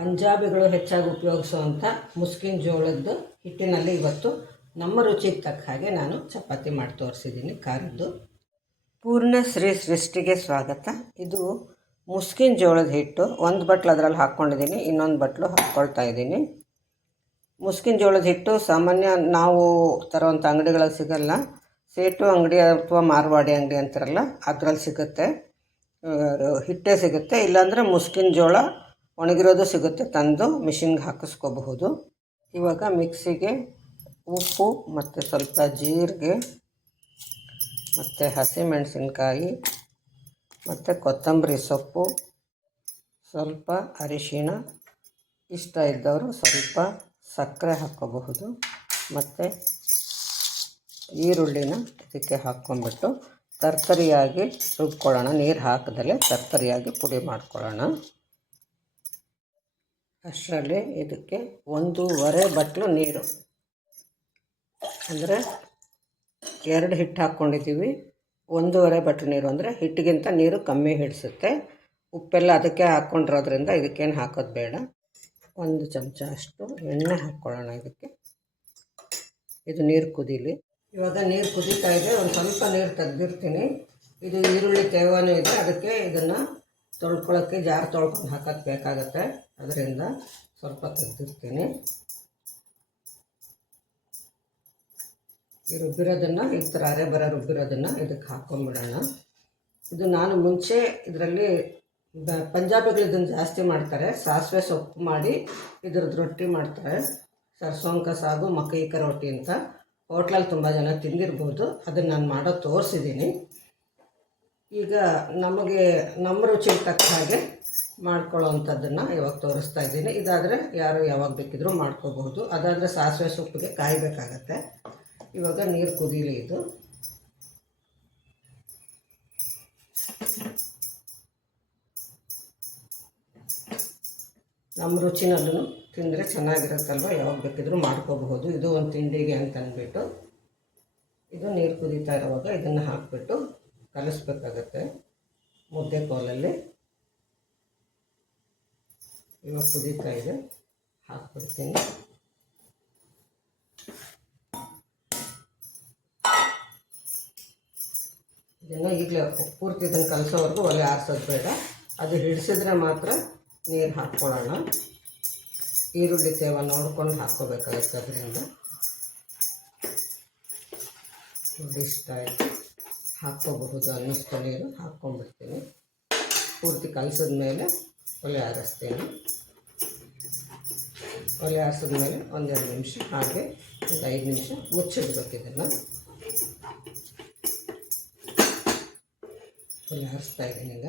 ಪಂಜಾಬಿಗಳು ಹೆಚ್ಚಾಗಿ ಉಪಯೋಗಿಸುವಂಥ ಮುಸ್ಕಿನ ಜೋಳದ್ದು ಹಿಟ್ಟಿನಲ್ಲಿ ಇವತ್ತು ನಮ್ಮ ರುಚಿಗೆ ತಕ್ಕ ಹಾಗೆ ನಾನು ಚಪಾತಿ ಮಾಡಿ ತೋರಿಸಿದ್ದೀನಿ ಖಾರದ್ದು. ಪೂರ್ಣ ಶ್ರೀ ಸೃಷ್ಟಿಗೆ ಸ್ವಾಗತ. ಇದು ಮುಸ್ಕಿನ ಜೋಳದ ಹಿಟ್ಟು. ಒಂದು ಬಟ್ಲು ಅದರಲ್ಲಿ ಹಾಕ್ಕೊಂಡಿದ್ದೀನಿ, ಇನ್ನೊಂದು ಬಟ್ಲು ಹಾಕ್ಕೊಳ್ತಾ ಇದ್ದೀನಿ. ಮುಸ್ಕಿನ ಜೋಳದ ಹಿಟ್ಟು ಸಾಮಾನ್ಯ ನಾವು ತರುವಂಥ ಅಂಗಡಿಗಳಲ್ಲಿ ಸಿಗಲ್ಲ. ಸೇಟು ಅಂಗಡಿ ಅಥವಾ ಮಾರ್ವಾಡಿ ಅಂಗಡಿ ಅಂತಾರಲ್ಲ, ಅದರಲ್ಲಿ ಸಿಗುತ್ತೆ. ಹಿಟ್ಟೇ ಸಿಗುತ್ತೆ. ಇಲ್ಲಾಂದರೆ ಮುಸ್ಕಿನ ಜೋಳ ಒಣಗಿರೋದು ಸಿಗುತ್ತೆ, ತಂದು ಮಿಷಿನ್ಗೆ ಹಾಕಿಸ್ಕೋಬಹುದು. ಇವಾಗ ಮಿಕ್ಸಿಗೆ ಉಪ್ಪು ಮತ್ತು ಸ್ವಲ್ಪ ಜೀರಿಗೆ ಮತ್ತು ಹಸಿಮೆಣಸಿನ್ಕಾಯಿ ಮತ್ತು ಕೊತ್ತಂಬರಿ ಸೊಪ್ಪು, ಸ್ವಲ್ಪ ಅರಿಶಿಣ, ಇಷ್ಟ ಇದ್ದವರು ಸ್ವಲ್ಪ ಸಕ್ಕರೆ ಹಾಕ್ಕೋಬಹುದು. ಮತ್ತು ಈರುಳ್ಳಿನ ಇದಕ್ಕೆ ಹಾಕ್ಕೊಂಡ್ಬಿಟ್ಟು ತರ್ತರಿಯಾಗಿ ರುಬ್ಕೊಳ್ಳೋಣ, ನೀರು ಹಾಕದಲ್ಲೇ ತರ್ತರಿಯಾಗಿ ಪುಡಿ ಮಾಡ್ಕೊಳ್ಳೋಣ. ಅಷ್ಟರಲ್ಲಿ ಇದಕ್ಕೆ ಒಂದೂವರೆ ಬಟ್ಲು ನೀರು. ಅಂದರೆ ಎರಡು ಹಿಟ್ಟು ಹಾಕ್ಕೊಂಡಿದ್ದೀವಿ. ಒಂದೂವರೆ ಬಟ್ಲು ನೀರು. ಅಂದರೆ ಹಿಟ್ಟಿಗಿಂತ ನೀರು ಕಮ್ಮಿ ಹಿಡಿಸುತ್ತೆ. ಉಪ್ಪೆಲ್ಲ ಅದಕ್ಕೆ ಹಾಕ್ಕೊಂಡಿರೋದ್ರಿಂದ ಇದಕ್ಕೇನು ಹಾಕೋದು ಬೇಡ. ಒಂದು ಚಮಚ ಅಷ್ಟು ಎಣ್ಣೆ ಹಾಕ್ಕೊಳ್ಳೋಣ ಇದಕ್ಕೆ. ಇದು ನೀರು ಕುದೀಲಿ. ಇವಾಗ ನೀರು ಕುದೀತಾ ಇದೆ. ಒಂದು ಸ್ವಲ್ಪ ನೀರು ತೆಗ್ದಿರ್ತೀನಿ. ಇದು ಈರುಳ್ಳಿ ತೇವನೂ ಇದೆ. ಅದಕ್ಕೆ ಇದನ್ನು ತೊಳ್ಕೊಳ್ಳೋಕ್ಕೆ ಜಾರ್ ತೊಳ್ಕೊಂಡು ಹಾಕೋಕ್ಕೆ ಬೇಕಾಗತ್ತೆ. ಅದರಿಂದ ಸ್ವಲ್ಪ ತೆಗೆದಿರ್ತೀನಿ. ಈ ರುಬ್ಬಿರೋದನ್ನು ಈ ಥರ ಅರೆ ಬರ ರುಬ್ಬಿರೋದನ್ನು ಇದಕ್ಕೆ ಹಾಕ್ಕೊಂಬಿಡೋಣ. ಇದು ನಾನು ಮುಂಚೆ ಇದರಲ್ಲಿ ಪಂಜಾಬಿಗಳು ಇದನ್ನು ಜಾಸ್ತಿ ಮಾಡ್ತಾರೆ. ಸಾಸಿವೆ ಸೊಪ್ಪು ಮಾಡಿ ಇದ್ರದ್ದು ರೊಟ್ಟಿ ಮಾಡ್ತಾರೆ. ಸರ್ಸೋಂಕ ಸಾಗು, ಮಕೈಕ ರೊಟ್ಟಿ ಅಂತ. ಹೋಟ್ಲಲ್ಲಿ ತುಂಬ ಜನ ತಿಂದಿರ್ಬೋದು. ಅದನ್ನು ನಾನು ಮಾಡೋ ತೋರಿಸಿದ್ದೀನಿ. ಈಗ ನಮಗೆ, ನಮ್ಮ ರುಚಿಗೆ ತಕ್ಕ ಹಾಗೆ ಮಾಡ್ಕೊಳ್ಳೋವಂಥದ್ದನ್ನು ಇವಾಗ ತೋರಿಸ್ತಾ ಇದ್ದೀನಿ. ಇದಾದರೆ ಯಾರು ಯಾವಾಗ ಬೇಕಿದ್ರೂ ಮಾಡ್ಕೋಬಹುದು. ಅದಾದರೆ ಸಾಸಿವೆ ಸೊಪ್ಪಿಗೆ ಕಾಯಬೇಕಾಗತ್ತೆ. ಇವಾಗ ನೀರು ಕುದೀಲಿ ಇದು. ನಮ್ಮ ರುಚಿನಲ್ಲೂ ತಿಂದರೆ ಚೆನ್ನಾಗಿರುತ್ತಲ್ವ? ಯಾವಾಗ ಬೇಕಿದ್ರೂ ಮಾಡ್ಕೋಬಹುದು. ಇದು ಒಂದು ತಿಂಡಿಗೆ ಅಂತ ಅಂದ್ಬಿಟ್ಟು ಇದು ನೀರು ಕುದೀತಾ ಇರುವಾಗ ಇದನ್ನು ಹಾಕಿಬಿಟ್ಟು ಕಲಿಸ್ಬೇಕಾಗತ್ತೆ. ಮುದ್ದೆ ಕೋಲಲ್ಲಿ ಇವಾಗ ಕುದೀತಾ ಇದೆ. ಹಾಕ್ಬಿಡ್ತೀನಿ. ಇದನ್ನು ಈಗಲೇ ಪೂರ್ತಿ ಇದನ್ನು ಕಲಸೋವರೆಗೂ ಒಲೆ ಆರಿಸೋದು ಬೇಡ. ಅದು ಹಿಡಿಸಿದ್ರೆ ಮಾತ್ರ ನೀರು ಹಾಕ್ಕೊಳ್ಳೋಣ. ಈರುಳ್ಳಿ ಸೇವ ನೋಡ್ಕೊಂಡು ಹಾಕ್ಕೋಬೇಕಾಗುತ್ತೆ ಅದರಿಂದ. ಇಷ್ಟ ಆಯಿತು. ಹಾಕ್ಕೋಬಹುದು ಅನ್ನಿಸ್ಕೊ ನೀರು ಹಾಕ್ಕೊಂಡ್ಬಿಡ್ತೀನಿ. ಪೂರ್ತಿ ಕಲಸಿದ ಮೇಲೆ ಒಲೆ ಆರಿಸ್ತೀನಿ. ಒಲೆ ಆರಿಸಿದ್ಮೇಲೆ ಒಂದೆರಡು ನಿಮಿಷ ಹಾಗೆ ಒಂದು ಐದು ನಿಮಿಷ ಮುಚ್ಚಿಡ್ಬೇಕು ಇದನ್ನು. ಒಲೆ ಆರಿಸ್ತಾ ಇದ್ದೀನಿ ಈಗ.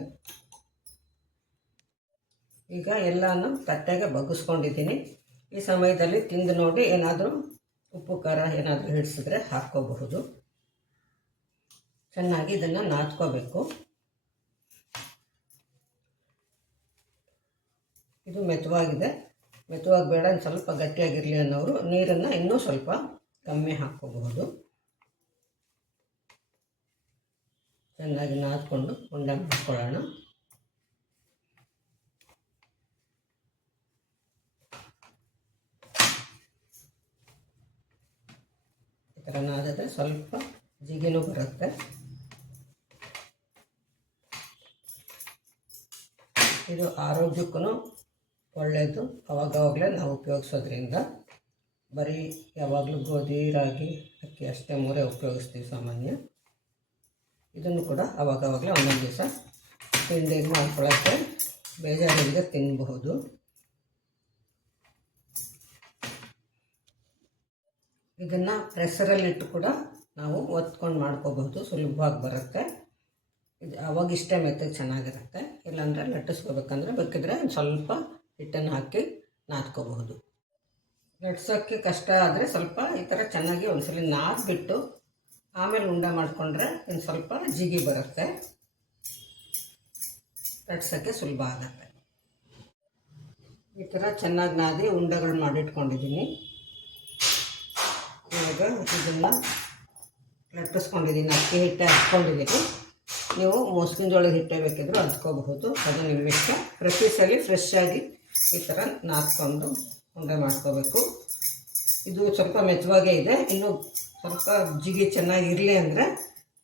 ಈಗ ಎಲ್ಲನೂ ತಟ್ಟೆಗೆ ಬಗ್ಗಿಸ್ಕೊಂಡಿದ್ದೀನಿ. ಈ ಸಮಯದಲ್ಲಿ ತಿಂದು ನೋಡಿ ಏನಾದರೂ ಉಪ್ಪು ಖಾರ ಏನಾದರೂ ಹಿಡಿಸಿದ್ರೆ ಹಾಕ್ಕೋಬಹುದು. ಚೆನ್ನಾಗಿ ಇದನ್ನು ನಾದ್ಕೋಬೇಕು. ಇದು ಮೆತ್ತವಾಗಿದೆ. ಮೆತ್ತವಾಗಿ ಬೇಡ ಸ್ವಲ್ಪ ಗಟ್ಟಿಯಾಗಿರಲಿ ಅನ್ನೋರು ನೀರನ್ನು ಇನ್ನೂ ಸ್ವಲ್ಪ ಕಮ್ಮಿ ಹಾಕ್ಕೋಬಹುದು. ಚೆನ್ನಾಗಿ ನಾದ್ಕೊಂಡು ಉಂಡೆ ಮಾಡ್ಕೊಳ್ಳೋಣ. ಈ ಥರ ನಾದಿದ್ರೆ ಸ್ವಲ್ಪ ಜಿಗಿನೂ ಬರುತ್ತೆ. ಇದು ಆರೋಗ್ಯಕ್ಕೂ ಒಳ್ಳೆಯದು ಅವಾಗವಾಗಲೇ ನಾವು ಉಪಯೋಗಿಸೋದ್ರಿಂದ ಬರೀ ಯಾವಾಗಲೂ ಗೋಧಿ, ರಾಗಿ, ಅಕ್ಕಿ ಅಷ್ಟೇ ಮೂರೇ ಉಪಯೋಗಿಸ್ತೀವಿ ಸಾಮಾನ್ಯ. ಇದನ್ನು ಕೂಡ ಅವಾಗವಾಗಲೇ ಒಂದೊಂದು ದಿವಸ ತಿಂಡಿಗೆ ಮಾಡ್ಕೊಳ್ಳೋಕ್ಕೆ ಬೇಜಾರಿಂದ ತಿನ್ನಬಹುದು ಇದನ್ನು ಪ್ರೆಸರಲ್ಲಿಟ್ಟು ಕೂಡ ನಾವು ಒತ್ಕೊಂಡು ಮಾಡ್ಕೋಬಹುದು. ಸುಲಭವಾಗಿ ಬರುತ್ತೆ. ಇದು ಅವಾಗಿಷ್ಟೇ ಮೆತ್ತಗೆ ಚೆನ್ನಾಗಿರುತ್ತೆ. ಇಲ್ಲಾಂದರೆ ಲಟ್ಟಿಸ್ಕೋಬೇಕಂದ್ರೆ ಬೇಕಿದ್ರೆ ಸ್ವಲ್ಪ ಹಿಟ್ಟನ್ನು ಹಾಕಿ ನಾದ್ಕೋಬಹುದು. ಲಟ್ಸೋಕ್ಕೆ ಕಷ್ಟ ಆದರೆ ಸ್ವಲ್ಪ ಈ ಥರ ಚೆನ್ನಾಗಿ ಒಂದ್ಸಲ ನಾದ್ಬಿಟ್ಟು ಆಮೇಲೆ ಉಂಡೆ ಮಾಡಿಕೊಂಡ್ರೆ ಇನ್ನು ಸ್ವಲ್ಪ ಜಿಗಿ ಬರುತ್ತೆ. ಲಟ್ಸೋಕ್ಕೆ ಸುಲಭ ಆಗುತ್ತೆ. ಈ ಥರ ಚೆನ್ನಾಗಿ ನಾದಿ ಉಂಡೆಗಳು ಮಾಡಿಟ್ಕೊಂಡಿದ್ದೀನಿ. ಇವಾಗ ಇದನ್ನು ಲಟ್ಟಿಸ್ಕೊಂಡಿದ್ದೀನಿ, ಅಕ್ಕಿ ಹಿಟ್ಟೆ ಹಚ್ಕೊಂಡಿದ್ದೀನಿ. ನೀವು ಮೋಸ್ಕಿನ ಜೋಳದ ಹಿಟ್ಟೆ ಬೇಕಿದ್ರು ಹಚ್ಕೋಬಹುದು ಅದು ನಿಮ್ಮ ಇಷ್ಟ. ಪ್ರತಿ ಸಲ ಫ್ರೆಶ್ ಆಗಿ ಈ ಥರ ನಾದ್ಕೊಂಡು ಉಂಡೆ ಮಾಡ್ಕೋಬೇಕು. ಇದು ಸ್ವಲ್ಪ ಮೆತ್ತವಾಗೇ ಇದೆ. ಇನ್ನು ಸ್ವಲ್ಪ ಜಿಗಿ ಚೆನ್ನಾಗಿರಲಿ ಅಂದರೆ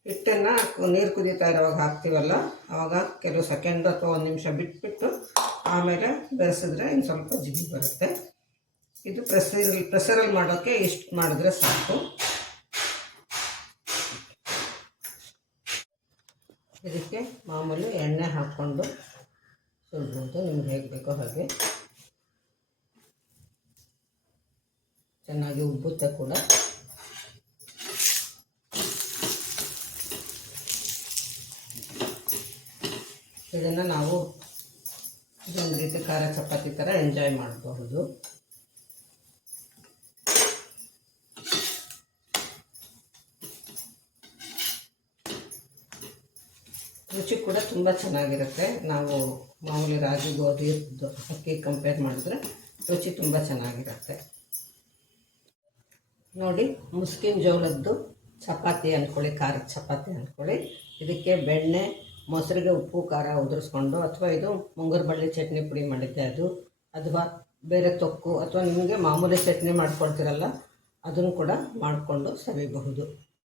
ಹಿಟ್ಟನ್ನು ನೀರು ಕುದೀತಾ ಇರೋವಾಗ ಹಾಕ್ತೀವಲ್ಲ ಆವಾಗ ಕೆಲವು ಸೆಕೆಂಡ್ ಅಥವಾ ಒಂದು ನಿಮಿಷ ಬಿಟ್ಬಿಟ್ಟು ಆಮೇಲೆ ಬೆರೆಸಿದ್ರೆ ಇನ್ನು ಸ್ವಲ್ಪ ಜಿಗಿ ಬರುತ್ತೆ. ಇದು ಪ್ರೆಸರ್ ಪ್ರೆಸರಲ್ಲಿ ಮಾಡೋಕ್ಕೆ ಇಷ್ಟು ಮಾಡಿದ್ರೆ ಸಾಕು. ಇದಕ್ಕೆ ಮಾಮೂಲಿ ಎಣ್ಣೆ ಹಾಕ್ಕೊಂಡು ಸುಡ್ಬೋದು. ನಿಮ್ಗೆ ಹೇಗೆ ಬೇಕೋ ಹಾಗೆ. ಚೆನ್ನಾಗಿ ಉಬ್ಬುತ್ತೆ ಕೂಡ. ಇದನ್ನು ನಾವು ಇದೊಂದು ರೀತಿ ಖಾರ ಚಪಾತಿ ಥರ ಎಂಜಾಯ್ ಮಾಡಬಹುದು. ರುಚಿ ಕೂಡ ತುಂಬ ಚೆನ್ನಾಗಿರುತ್ತೆ. ನಾವು ಮಾಮೂಲಿ ರಾಗಿ, ಗೋಧಿ ಅಕ್ಕಿ ಕಂಪೇರ್ ಮಾಡಿದ್ರೆ ರುಚಿ ತುಂಬ ಚೆನ್ನಾಗಿರುತ್ತೆ. ನೋಡಿ, ಮುಸ್ಕಿನ ಜೋಳದ್ದು ಚಪಾತಿ ಅಂದ್ಕೊಳ್ಳಿ ಖಾರದ ಚಪಾತಿ ಅಂದ್ಕೊಳ್ಳಿ ಇದಕ್ಕೆ ಬೆಣ್ಣೆ, ಮೊಸರಿಗೆ ಉಪ್ಪು, ಖಾರ ಉದುರಿಸ್ಕೊಂಡು, ಅಥವಾ ಇದು ಮುಂಗರು ಬಳ್ಳಿ ಚಟ್ನಿ ಪುಡಿ ಮಾಡಿದ್ದೆ ಅದು, ಅಥವಾ ಬೇರೆ ತೊಕ್ಕು, ಅಥವಾ ನಿಮಗೆ ಮಾಮೂಲಿ ಚಟ್ನಿ ಮಾಡ್ಕೊಳ್ತಿರಲ್ಲ, ಅದನ್ನು ಕೂಡ ಮಾಡಿಕೊಂಡು ಸವಿಬಹುದು.